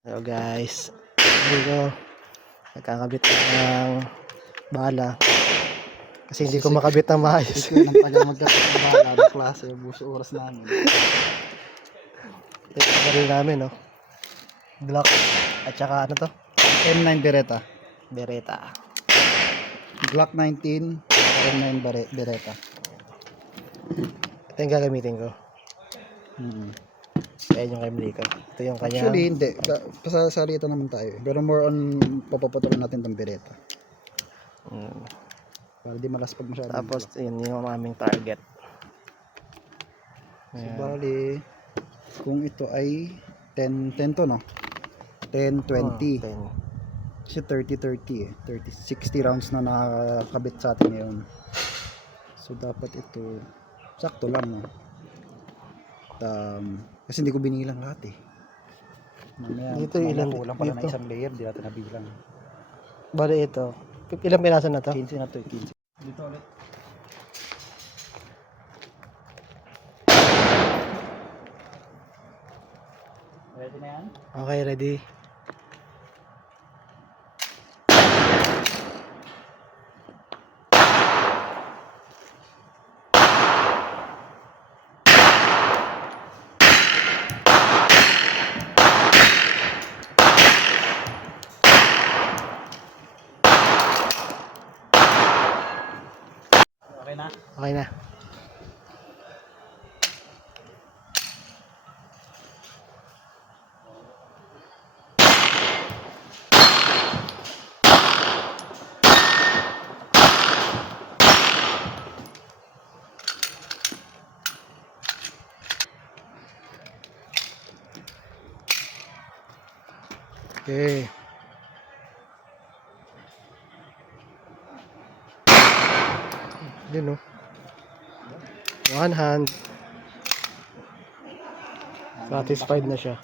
Hello guys, hindi ko nagkakabit ng bala kasi hindi ko makabit ng maayos. Ito yung tagal magkakabit ng bala ng klase, buso oras namin. Ito yung baril namin, no? Glock at saka ano to? M9 Beretta. Beretta. Glock 19, M9 Beretta. Ito yung gagamitin ko. Ayan yung kay Mliko. Ito yung kanya. Actually, hindi. Pasasalitan naman tayo. Pero more on, papapatuloy natin itong Beretta. Para di malaspag masyado. Tapos, yun yung aming target. So, bali, kung ito ay 10 to, no? 10, 20. 10. Kasi 30 eh. 60 rounds na nakakabit sa atin ngayon. So, dapat ito, sakto lang, no? Kasi hindi ko binilang lahat eh. Mamaya, Dito ilan? kulang pala Dito. na isang layer, di natin nabilang. Bali ito. Ilang piraso na to? 15 na to, 15. Dito ulit. Ready na yan? Okay, ready. Okay na? Okay na. Okay. Yun, no? One hand. Satisfied na siya.